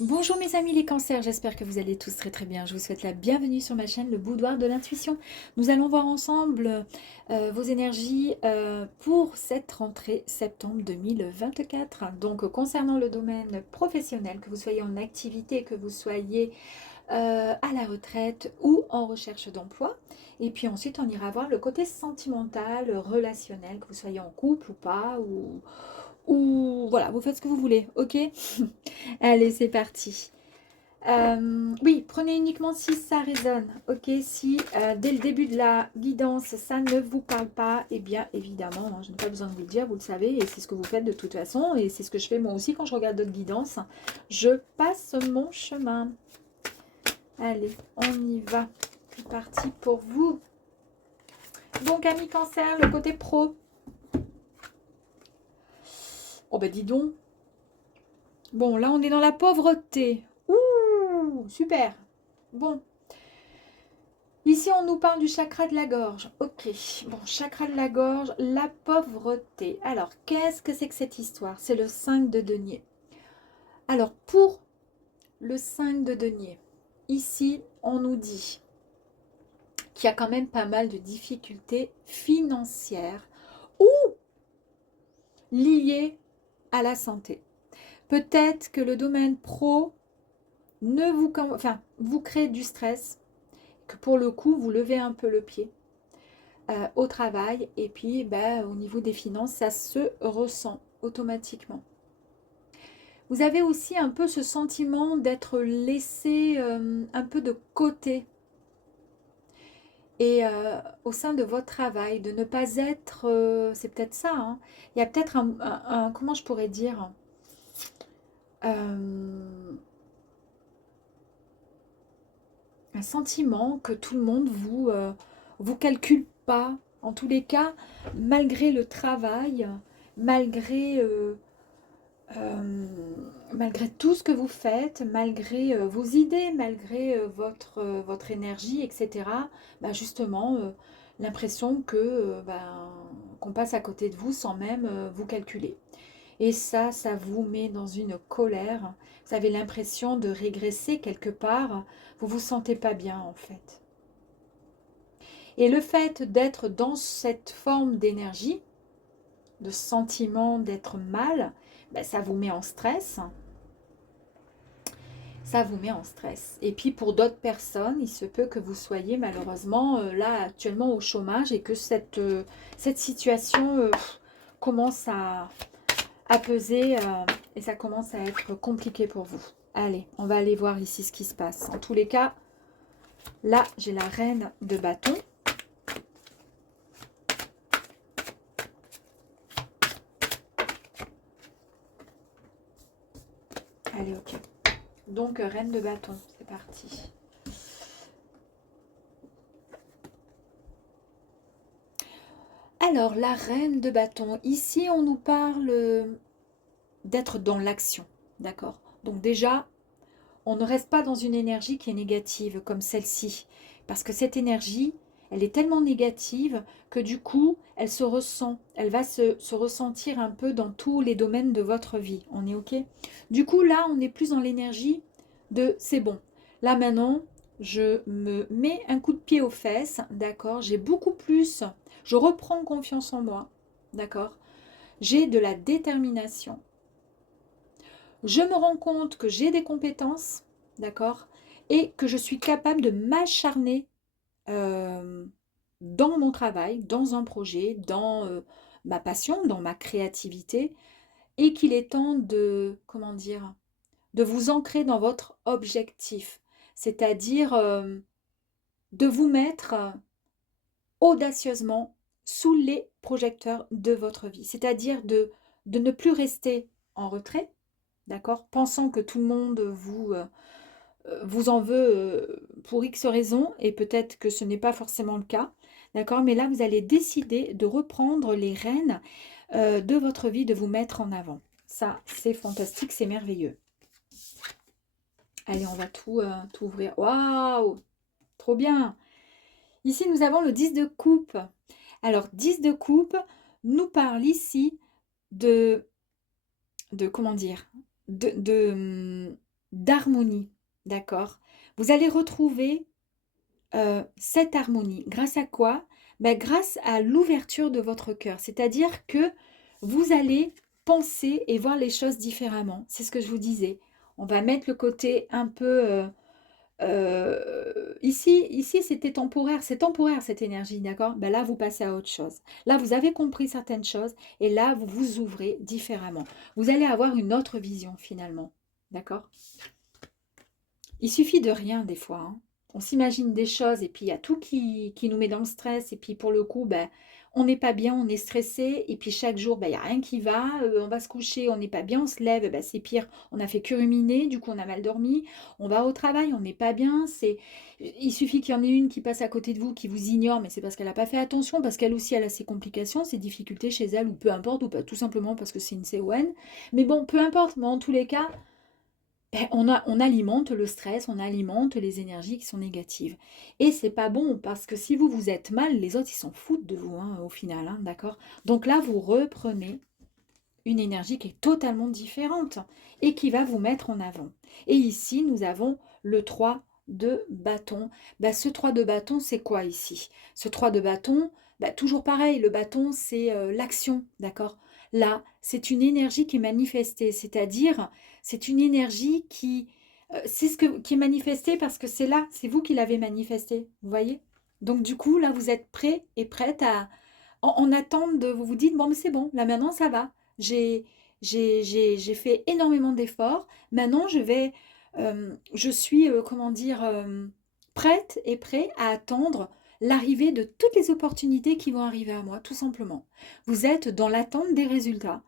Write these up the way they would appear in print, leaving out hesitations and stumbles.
Bonjour mes amis les cancers, j'espère que vous allez tous très très bien. Je vous souhaite la bienvenue sur ma chaîne, le boudoir de l'intuition. Nous allons voir ensemble vos énergies pour cette rentrée septembre 2024. Donc concernant le domaine professionnel, que vous soyez en activité, que vous soyez à la retraite ou en recherche d'emploi. Et puis ensuite on ira voir le côté sentimental, relationnel, que vous soyez en couple ou pas, ou voilà, vous faites ce que vous voulez, ok? Allez, c'est parti. Oui, prenez uniquement si ça résonne. Ok, si dès le début de la guidance, ça ne vous parle pas, eh bien évidemment, hein, je n'ai pas besoin de vous le dire, vous le savez, et c'est ce que vous faites de toute façon, et c'est ce que je fais moi aussi quand je regarde d'autres guidances. Je passe mon chemin. Allez, on y va. C'est parti pour vous. Donc, amis cancer, le côté pro. Oh ben dis donc. Bon, là on est dans la pauvreté. Ouh, super. Bon, ici, on nous parle du chakra de la gorge. Ok, bon, chakra de la gorge, la pauvreté. Alors, qu'est-ce que c'est que cette histoire? C'est le 5 de denier. Alors, pour le 5 de denier, ici, on nous dit qu'il y a quand même pas mal de difficultés financières ou liées à la santé. Peut-être que le domaine pro ne vous, enfin, vous crée du stress, que pour le coup, vous levez un peu le pied. Au travail et puis au niveau des finances, ça se ressent automatiquement. Vous avez aussi un peu ce sentiment d'être laissé un peu de côté et au sein de votre travail, de ne pas être, c'est peut-être ça, hein. Il y a peut-être comment je pourrais dire, euh, un sentiment que tout le monde vous calcule pas. En tous les cas, malgré le travail, malgré malgré tout ce que vous faites, malgré vos idées, malgré votre énergie, etc., justement, l'impression que qu'on passe à côté de vous sans même vous calculer. Et ça vous met dans une colère. Vous avez l'impression de régresser quelque part. Vous vous sentez pas bien en fait. Et le fait d'être dans cette forme d'énergie, de sentiment d'être mal, ça vous met en stress. Ça vous met en stress. Et puis pour d'autres personnes, il se peut que vous soyez malheureusement là actuellement au chômage et que cette situation commence à peser et ça commence à être compliqué pour vous. Allez, on va aller voir ici ce qui se passe. En tous les cas, là j'ai la reine de bâton. Allez, ok. Donc reine de bâton, c'est parti. Alors, la reine de bâton. Ici, on nous parle d'être dans l'action. D'accord? Donc déjà, on ne reste pas dans une énergie qui est négative comme celle-ci. Parce que cette énergie, elle est tellement négative que du coup, elle se ressent. Elle va se ressentir un peu dans tous les domaines de votre vie. On est OK? Du coup, là, on est plus dans l'énergie de c'est bon. Là, maintenant, je me mets un coup de pied aux fesses. D'accord? J'ai beaucoup plus. Je reprends confiance en moi. D'accord? J'ai de la détermination. Je me rends compte que j'ai des compétences, d'accord, et que je suis capable de m'acharner euh, dans mon travail, dans un projet, dans ma passion, dans ma créativité, et qu'il est temps de, comment dire, de vous ancrer dans votre objectif, c'est-à-dire de vous mettre audacieusement sous les projecteurs de votre vie, c'est-à-dire de ne plus rester en retrait, d'accord, pensant que tout le monde vous en veut pour X raisons, et peut-être que ce n'est pas forcément le cas, d'accord, mais là, vous allez décider de reprendre les rênes de votre vie, de vous mettre en avant. Ça, c'est fantastique, c'est merveilleux. Allez, on va tout ouvrir. Waouh, trop bien. Ici, nous avons le 10 de coupe. Alors, 10 de coupe nous parle ici de comment dire, de d'harmonie, d'accord? Vous allez retrouver cette harmonie. Grâce à quoi? Ben, grâce à l'ouverture de votre cœur. C'est-à-dire que vous allez penser et voir les choses différemment. C'est ce que je vous disais. On va mettre le côté un peu... ici c'était temporaire. C'est temporaire cette énergie, d'accord? Ben là, vous passez à autre chose. Là, vous avez compris certaines choses et là, vous vous ouvrez différemment. Vous allez avoir une autre vision finalement. D'accord? Il suffit de rien des fois, hein. On s'imagine des choses et puis il y a tout qui nous met dans le stress et puis pour le coup, ben, on n'est pas bien, on est stressé et puis chaque jour, ben, il n'y a rien qui va, on va se coucher, on n'est pas bien, on se lève, ben, c'est pire, on a fait que ruminer, du coup on a mal dormi, on va au travail, on n'est pas bien, il suffit qu'il y en ait une qui passe à côté de vous, qui vous ignore, mais c'est parce qu'elle n'a pas fait attention, parce qu'elle aussi elle a ses complications, ses difficultés chez elle ou peu importe, ou pas tout simplement parce que c'est une CON, mais bon, peu importe, mais en tous les cas, ben, on alimente le stress, on alimente les énergies qui sont négatives. Et c'est pas bon parce que si vous vous êtes mal, les autres ils s'en foutent de vous hein, au final, hein, d'accord? Donc là, vous reprenez une énergie qui est totalement différente et qui va vous mettre en avant. Et ici, nous avons le 3 de bâton. Ben, ce 3 de bâton, c'est quoi ici? Ce 3 de bâton, ben, toujours pareil, le bâton, c'est l'action, d'accord? Là, c'est une énergie qui est manifestée, c'est-à-dire, c'est une énergie c'est qui est manifestée parce que c'est là, c'est vous qui l'avez manifestée, vous voyez? Donc du coup, là, vous êtes prêt et prête en attente de, vous vous dites, bon, mais c'est bon, là maintenant ça va. J'ai j'ai fait énormément d'efforts. Maintenant, je suis, comment dire, prête et prêt à attendre l'arrivée de toutes les opportunités qui vont arriver à moi, tout simplement. Vous êtes dans l'attente des résultats,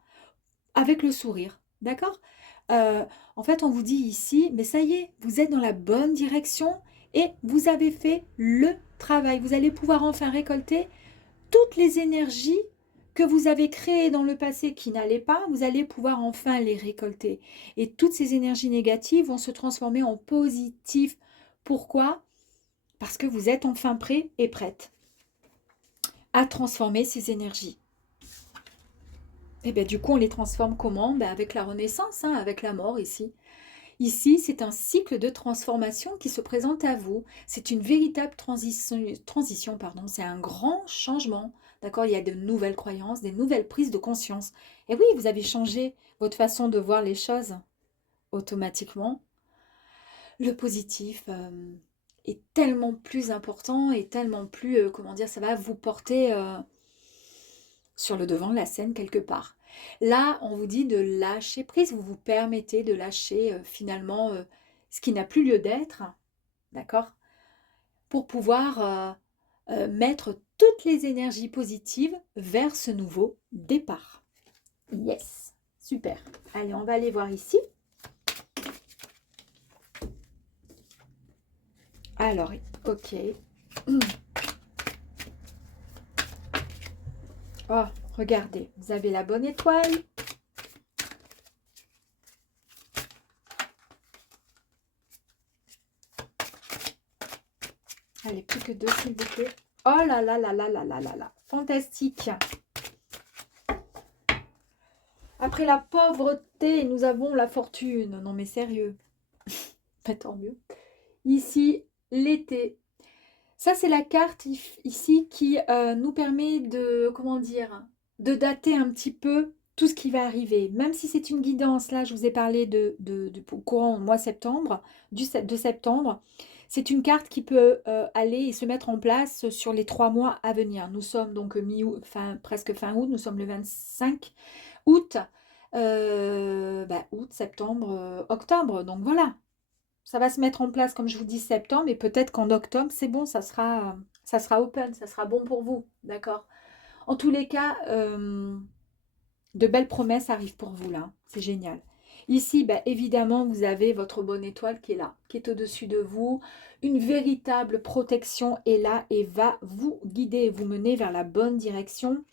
avec le sourire, d'accord? Euh, En fait, on vous dit ici, mais ça y est, vous êtes dans la bonne direction et vous avez fait le travail. Vous allez pouvoir enfin récolter toutes les énergies que vous avez créées dans le passé qui n'allaient pas, vous allez pouvoir enfin les récolter. Et toutes ces énergies négatives vont se transformer en positives. Pourquoi? Parce que vous êtes enfin prêt et prête à transformer ces énergies. Et bien du coup, on les transforme comment? Ben, avec la renaissance, hein, avec la mort ici. Ici, c'est un cycle de transformation qui se présente à vous. C'est une véritable transition, pardon. C'est un grand changement. D'accord? Il y a de nouvelles croyances, des nouvelles prises de conscience. Et oui, vous avez changé votre façon de voir les choses automatiquement. Le positif est tellement plus important et tellement plus, comment dire, ça va vous porter sur le devant de la scène quelque part. Là, on vous dit de lâcher prise, vous vous permettez de lâcher finalement ce qui n'a plus lieu d'être, d'accord? Pour pouvoir mettre toutes les énergies positives vers ce nouveau départ. Yes, super. Allez, on va aller voir ici. Alors, ok. Oh, regardez, vous avez la bonne étoile. Allez, plus que deux, s'il vous plaît. Oh là là là là là là là là. Fantastique. Après la pauvreté, nous avons la fortune. Non mais sérieux. Pas tant mieux. Ici, l'été. Ça, c'est la carte ici qui nous permet de, comment dire, de dater un petit peu tout ce qui va arriver. Même si c'est une guidance, là, je vous ai parlé de courant au mois septembre, de septembre. C'est une carte qui peut aller et se mettre en place sur les 3 mois à venir. Nous sommes donc mi-août, presque fin août, nous sommes le 25 août, août, septembre, octobre. Donc voilà, ça va se mettre en place, comme je vous dis, septembre, et peut-être qu'en octobre, c'est bon, ça sera open, ça sera bon pour vous, d'accord? En tous les cas, de belles promesses arrivent pour vous, là, c'est génial. Ici, bah, évidemment, vous avez votre bonne étoile qui est là, qui est au-dessus de vous. Une véritable protection est là et va vous guider, vous mener vers la bonne direction.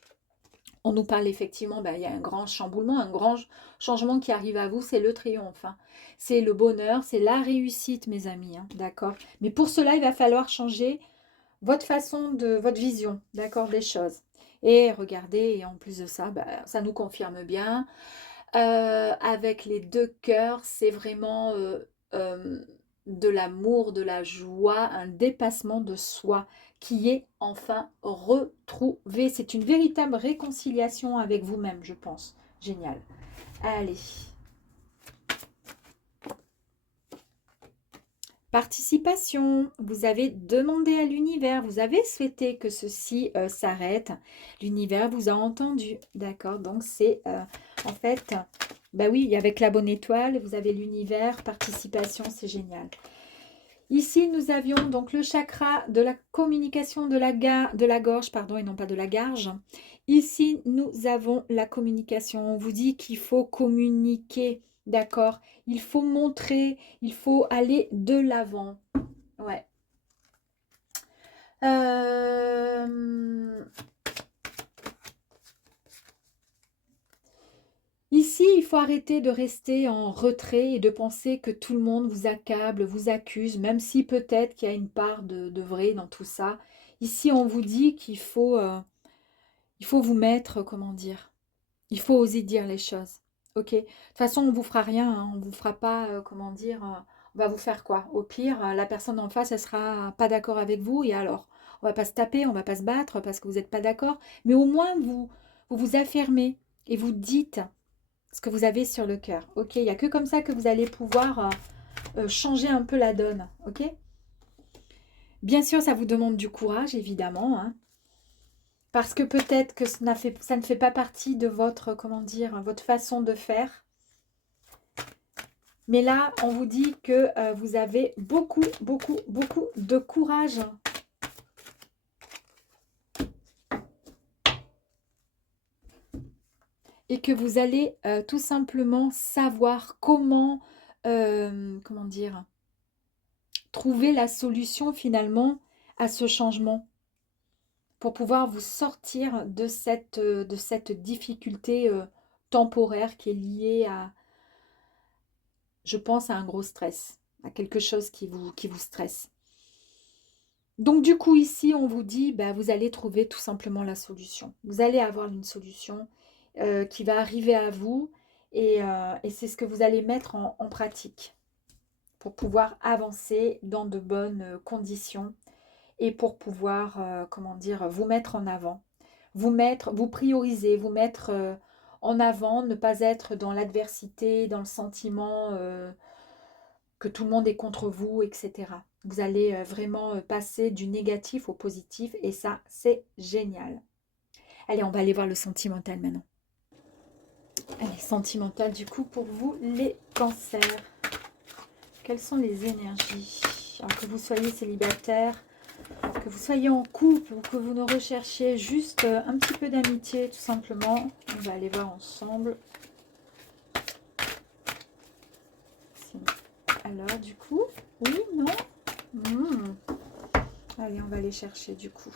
On nous parle effectivement, il y a un grand chamboulement, un grand changement qui arrive à vous, c'est le triomphe, hein. C'est le bonheur, c'est la réussite, mes amis, hein, d'accord? Mais pour cela, il va falloir changer votre façon votre vision, d'accord, des choses. Et regardez, et en plus de ça, ça nous confirme bien. Avec les deux cœurs, c'est vraiment euh, de l'amour, de la joie, un dépassement de soi qui est enfin retrouvé. C'est une véritable réconciliation avec vous-même, je pense. Génial. Allez. Participation, vous avez demandé à l'univers, vous avez souhaité que ceci s'arrête. L'univers vous a entendu, d'accord? Donc c'est en fait, bah oui, avec la bonne étoile, vous avez l'univers, participation, c'est génial. Ici, nous avions donc le chakra de la communication de la gorge, pardon, et non pas de la garge. Ici, nous avons la communication. On vous dit qu'il faut communiquer, d'accord? Il faut montrer, il faut aller de l'avant. Ouais. Ici, il faut arrêter de rester en retrait et de penser que tout le monde vous accable, vous accuse, même si peut-être qu'il y a une part de vrai dans tout ça. Ici, on vous dit il faut vous mettre, comment dire, il faut oser dire les choses. Ok? De toute façon, on ne vous fera rien, hein, on ne vous fera pas, comment dire, on va vous faire quoi? Au pire, la personne en face, elle sera pas d'accord avec vous, et alors? On va pas se taper, on va pas se battre parce que vous n'êtes pas d'accord, mais au moins vous affirmez et vous dites ce que vous avez sur le cœur. Ok, il n'y a que comme ça que vous allez pouvoir changer un peu la donne. Ok, bien sûr, ça vous demande du courage, évidemment, hein, parce que peut-être que ça ne fait pas partie de votre, comment dire, votre façon de faire. Mais là, on vous dit que vous avez beaucoup, beaucoup, beaucoup de courage. Et que vous allez tout simplement savoir comment dire, trouver la solution finalement à ce changement pour pouvoir vous sortir de cette difficulté temporaire qui est liée à, je pense, à un gros stress, à quelque chose qui vous stresse. Donc du coup ici on vous dit, bah, vous allez trouver tout simplement la solution. Vous allez avoir une solution qui va arriver à vous et c'est ce que vous allez mettre en pratique pour pouvoir avancer dans de bonnes conditions et pour pouvoir, comment dire, vous mettre en avant, vous prioriser, vous mettre en avant, ne pas être dans l'adversité, dans le sentiment que tout le monde est contre vous, etc. Vous allez vraiment passer du négatif au positif et ça, c'est génial. Allez, on va aller voir le sentimental maintenant. Allez, sentimental du coup pour vous, les cancers. Quelles sont les énergies? Alors que vous soyez célibataire, que vous soyez en couple ou que vous ne recherchiez juste un petit peu d'amitié, tout simplement. On va aller voir ensemble. Alors, du coup, oui, non. Allez, on va aller chercher, du coup.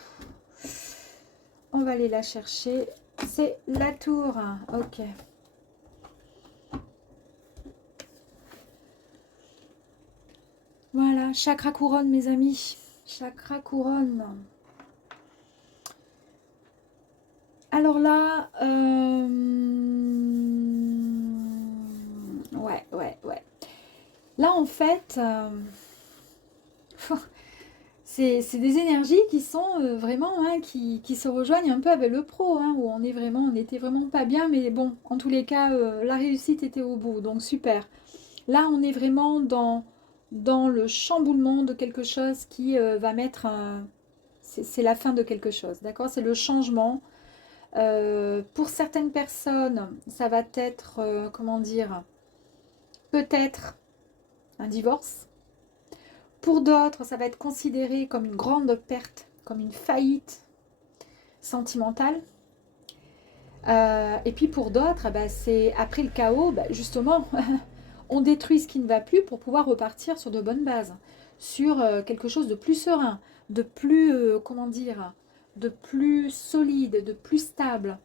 On va aller la chercher. C'est la tour. Ok. Voilà, chakra couronne, mes amis. Chakra couronne. Alors là, ouais. Là, en fait, c'est des énergies qui sont vraiment, hein, qui se rejoignent un peu avec le pro, hein, où on n'était vraiment pas bien, mais bon, en tous les cas, la réussite était au bout, donc super. Là, on est vraiment dans le chamboulement de quelque chose qui va mettre un... C'est la fin de quelque chose, d'accord? C'est le changement. Pour certaines personnes, ça va être, comment dire, peut-être un divorce. Pour d'autres, ça va être considéré comme une grande perte, comme une faillite sentimentale. Et puis pour d'autres, bah, c'est après le chaos, bah, justement, on détruit ce qui ne va plus pour pouvoir repartir sur de bonnes bases, sur quelque chose de plus serein, de plus, comment dire, de plus solide, de plus stable.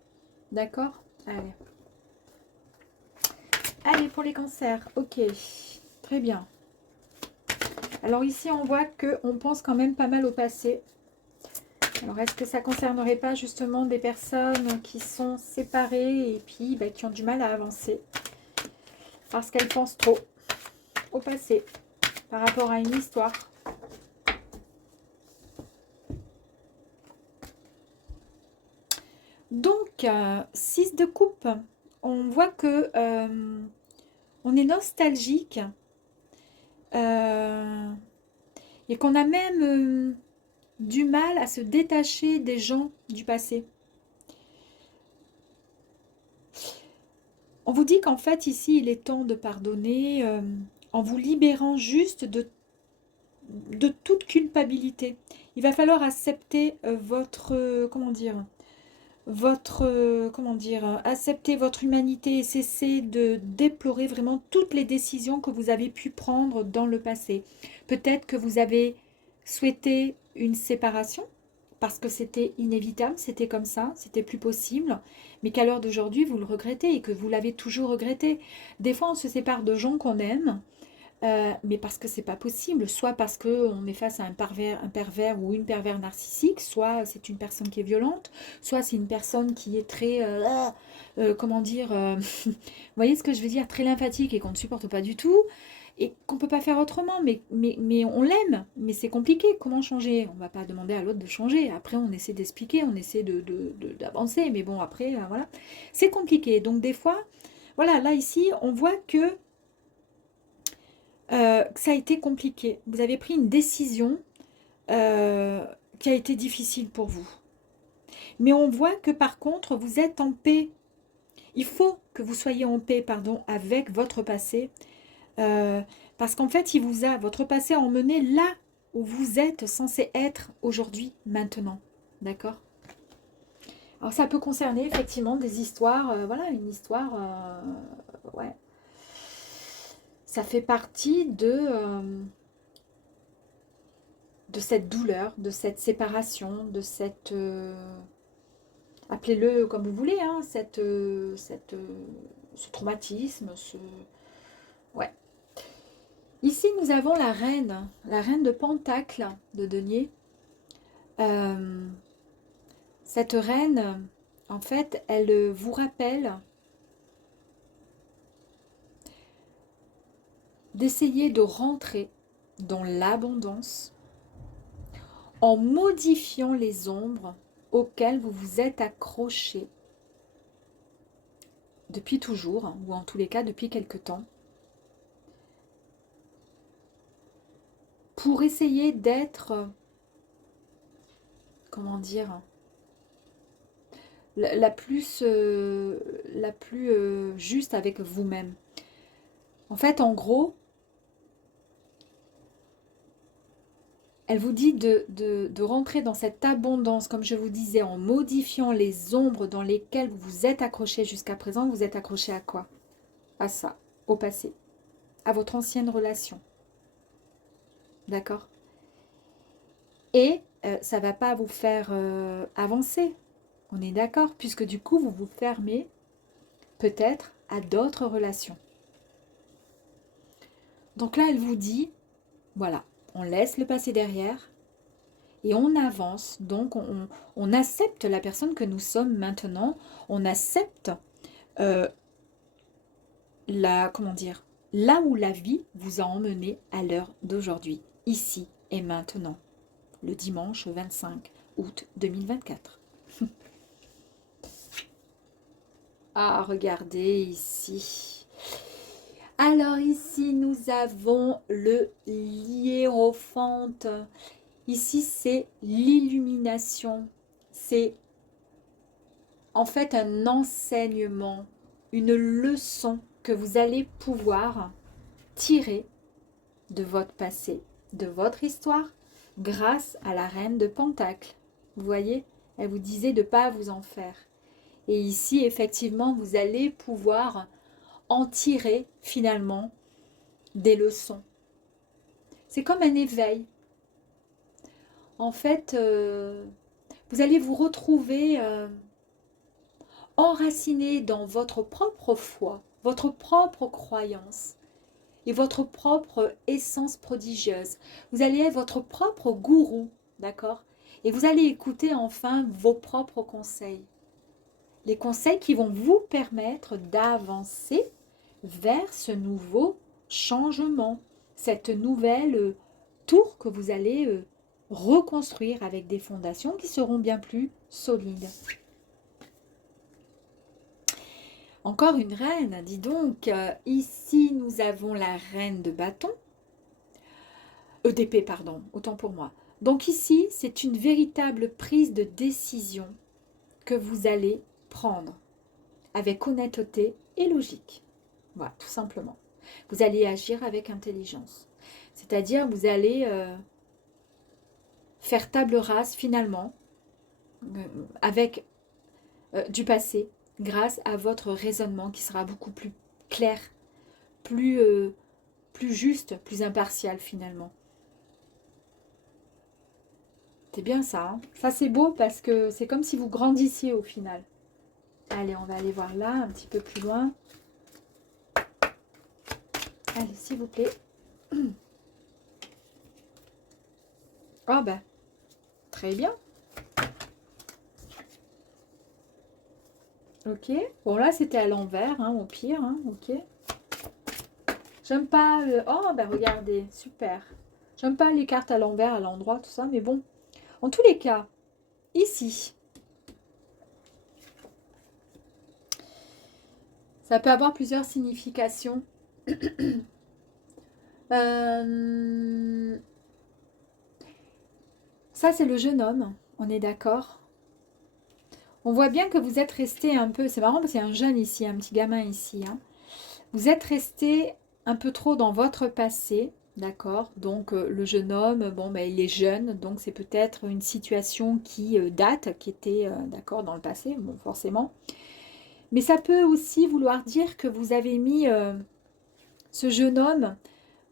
D'accord? Allez. Allez, pour les cancers. Ok, très bien. Alors ici, on voit qu'on pense quand même pas mal au passé. Alors, est-ce que ça ne concernerait pas justement des personnes qui sont séparées et puis bah, qui ont du mal à avancer parce qu'elles pensent trop? au passé, par rapport à une histoire. Donc, 6 de coupe, on voit que on est nostalgique et qu'on a même du mal à se détacher des gens du passé. On vous dit qu'en fait, ici, il est temps de pardonner en vous libérant juste de toute culpabilité. Il va falloir accepter votre, comment dire, accepter votre humanité et cesser de déplorer vraiment toutes les décisions que vous avez pu prendre dans le passé. Peut-être que vous avez souhaité une séparation parce que c'était inévitable, c'était comme ça, c'était plus possible, mais qu'à l'heure d'aujourd'hui, vous le regrettez et que vous l'avez toujours regretté. Des fois, on se sépare de gens qu'on aime, mais parce que c'est pas possible, soit parce qu'on est face à un pervers ou une pervers narcissique, soit c'est une personne qui est violente, soit c'est une personne qui est très, comment dire, vous voyez ce que je veux dire, très lymphatique et qu'on ne supporte pas du tout, et qu'on ne peut pas faire autrement, mais on l'aime, mais c'est compliqué, comment changer? On ne va pas demander à l'autre de changer, après on essaie d'expliquer, on essaie d'avancer, mais bon après, voilà, c'est compliqué, donc des fois, voilà, là ici, on voit que ça a été compliqué. Vous avez pris une décision qui a été difficile pour vous. Mais on voit que par contre, vous êtes en paix. Il faut que vous soyez en paix, pardon, avec votre passé. Parce qu'en fait, votre passé a emmené là où vous êtes censé être aujourd'hui, maintenant. D'accord? Alors ça peut concerner effectivement des histoires, voilà, une histoire, ouais. Ça fait partie de cette douleur, de cette séparation, de cette... appelez-le comme vous voulez, hein, ce traumatisme, ouais. Ici, nous avons la reine de Pentacle de denier. Cette reine, en fait, elle vous rappelle d'essayer de rentrer dans l'abondance en modifiant les ombres auxquelles vous vous êtes accroché depuis toujours, ou en tous les cas depuis quelque temps, pour essayer d'être, comment dire, la plus juste avec vous-même. En fait, en gros, elle vous dit de rentrer dans cette abondance, comme je vous disais, en modifiant les ombres dans lesquelles vous vous êtes accroché jusqu'à présent. Vous êtes accroché à quoi? À ça, au passé, à votre ancienne relation. D'accord? Et ça ne va pas vous faire avancer. On est d'accord? Puisque du coup, vous vous fermez peut-être à d'autres relations. Donc là, elle vous dit, voilà, on laisse le passé derrière et on avance. Donc, on accepte la personne que nous sommes maintenant. On accepte comment dire, là où la vie vous a emmené à l'heure d'aujourd'hui, ici et maintenant, le dimanche 25 août 2024. Ah, regardez ici. Alors ici, nous avons le hiérophante. Ici, c'est l'illumination. C'est en fait un enseignement, une leçon que vous allez pouvoir tirer de votre passé, de votre histoire, grâce à la reine de Pentacle. Vous voyez, elle vous disait de ne pas vous en faire. Et ici, effectivement, vous allez pouvoir en tirer finalement des leçons. C'est comme un éveil. En fait, vous allez vous retrouver enraciné dans votre propre foi, votre propre croyance et votre propre essence prodigieuse. Vous allez être votre propre gourou, d'accord? Et vous allez écouter enfin vos propres conseils. Les conseils qui vont vous permettre d'avancer vers ce nouveau changement, cette nouvelle tour que vous allez reconstruire avec des fondations qui seront bien plus solides. Encore une reine, dis donc. Ici, nous avons la reine de bâton. d'épée, pardon, autant pour moi. Donc ici, c'est une véritable prise de décision que vous allez prendre avec honnêteté et logique. Voilà, tout simplement. Vous allez agir avec intelligence. C'est-à-dire, vous allez faire table rase finalement avec du passé grâce à votre raisonnement qui sera beaucoup plus clair, plus juste, plus impartial finalement. C'est bien ça, hein. Ça c'est beau parce que c'est comme si vous grandissiez au final. Allez, on va aller voir là, un petit peu plus loin. Allez, s'il vous plaît. Ah ben, très bien. Ok. Bon là, c'était à l'envers, hein, au pire, hein, ok. J'aime pas... Oh, ben regardez, super. J'aime pas les cartes à l'envers, à l'endroit, tout ça, mais bon. En tous les cas, ici, ça peut avoir plusieurs significations. Ça, c'est le jeune homme, on est d'accord. On voit bien que vous êtes resté un peu... C'est marrant parce qu'il y a un jeune ici, un petit gamin ici. Hein. Vous êtes resté un peu trop dans votre passé, d'accord. Donc, le jeune homme, bon, ben, il est jeune, donc c'est peut-être une situation qui date, qui était, d'accord, dans le passé, bon, forcément. Mais ça peut aussi vouloir dire que vous avez mis ce jeune homme,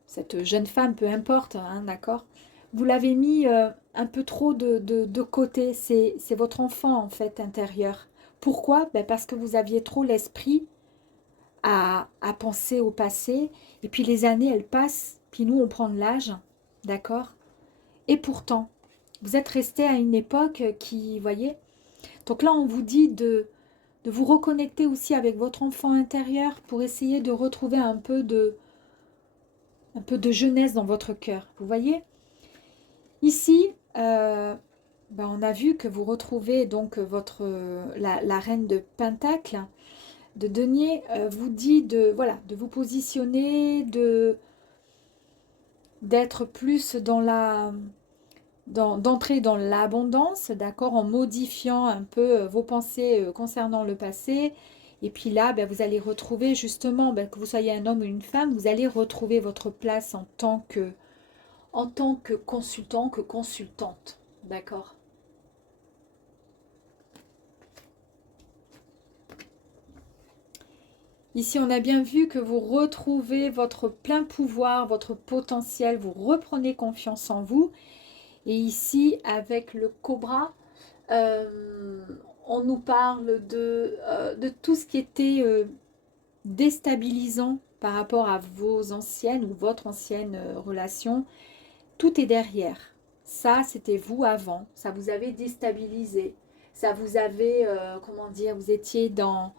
cette jeune femme, peu importe, hein, d'accord, vous l'avez mis un peu trop de côté. C'est votre enfant, en fait, intérieur. Pourquoi? Ben parce que vous aviez trop l'esprit à penser au passé. Et puis les années, elles passent. Puis nous, on prend de l'âge. D'accord? Et pourtant, vous êtes resté à une époque qui, voyez. Donc là, on vous dit de vous reconnecter aussi avec votre enfant intérieur pour essayer de retrouver un peu de jeunesse dans votre cœur. Vous voyez? Ici, ben on a vu que vous retrouvez donc la reine de Pentacle, de denier, vous dit de, voilà, de vous positionner, d'être plus dans d'entrer dans l'abondance, d'accord, en modifiant un peu vos pensées concernant le passé. Et puis là, ben, vous allez retrouver justement, ben, que vous soyez un homme ou une femme, vous allez retrouver votre place en tant que consultant, que consultante, d'accord. Ici, on a bien vu que vous retrouvez votre plein pouvoir, votre potentiel, vous reprenez confiance en vous. Et ici, avec le cobra, on nous parle de tout ce qui était déstabilisant par rapport à vos anciennes ou votre ancienne relation. Tout est derrière. Ça, c'était vous avant. Ça vous avait déstabilisé. Ça vous avait, comment dire, vous étiez dans...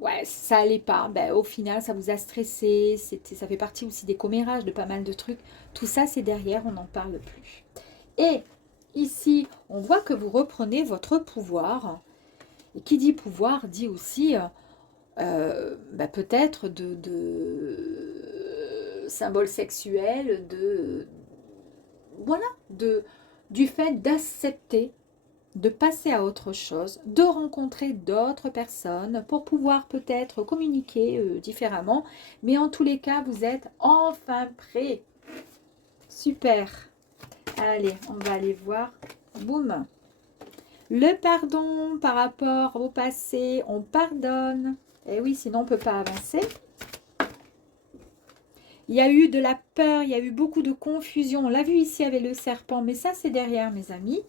Ouais, ça allait pas. Ben, au final, ça vous a stressé. Ça fait partie aussi des commérages, de pas mal de trucs. Tout ça, c'est derrière, on n'en parle plus. Et ici, on voit que vous reprenez votre pouvoir. Et qui dit pouvoir dit aussi ben, peut-être de symboles sexuels, voilà, du fait d'accepter de passer à autre chose, de rencontrer d'autres personnes pour pouvoir peut-être communiquer différemment. Mais en tous les cas, vous êtes enfin prêts. Super. Allez, on va aller voir. Boum. Le pardon par rapport au passé, on pardonne. Et oui, sinon on ne peut pas avancer. Il y a eu de la peur, il y a eu beaucoup de confusion. On l'a vu ici avec le serpent, mais ça c'est derrière mes amis.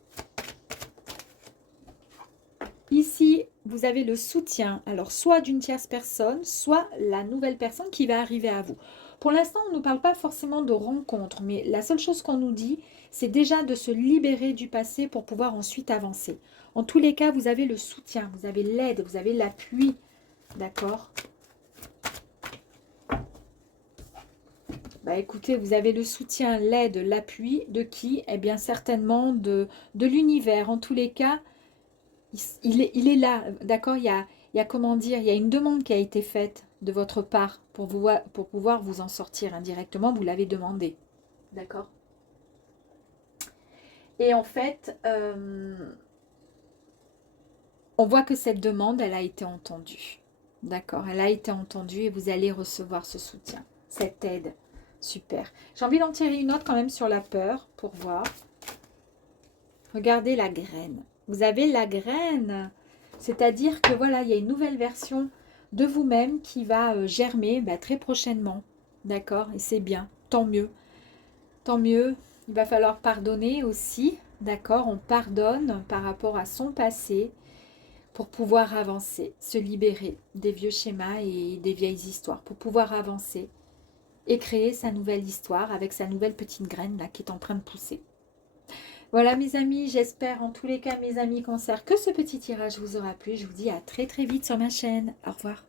Ici, vous avez le soutien, alors soit d'une tierce personne, soit la nouvelle personne qui va arriver à vous. Pour l'instant, on ne nous parle pas forcément de rencontre, mais la seule chose qu'on nous dit, c'est déjà de se libérer du passé pour pouvoir ensuite avancer. En tous les cas, vous avez le soutien, vous avez l'aide, vous avez l'appui, d'accord? Bah écoutez, vous avez le soutien, l'aide, l'appui de qui? Eh bien certainement de l'univers. En tous les cas, il est là, d'accord? Il y a, comment dire, il y a une demande qui a été faite de votre part pour pouvoir vous en sortir indirectement, vous l'avez demandé, d'accord? Et en fait, on voit que cette demande, elle a été entendue, d'accord? Elle a été entendue et vous allez recevoir ce soutien, cette aide. Super. J'ai envie d'en tirer une autre quand même sur la peur pour voir. Regardez la graine. Vous avez la graine. C'est-à-dire que voilà, il y a une nouvelle version de vous-même qui va germer très prochainement. D'accord? Et c'est bien. Tant mieux. Tant mieux. Il va falloir pardonner aussi. D'accord? On pardonne par rapport à son passé pour pouvoir avancer, se libérer des vieux schémas et des vieilles histoires, pour pouvoir avancer et créer sa nouvelle histoire avec sa nouvelle petite graine là qui est en train de pousser. Voilà mes amis, j'espère en tous les cas mes amis cancer que ce petit tirage vous aura plu. Je vous dis à très très vite sur ma chaîne. Au revoir.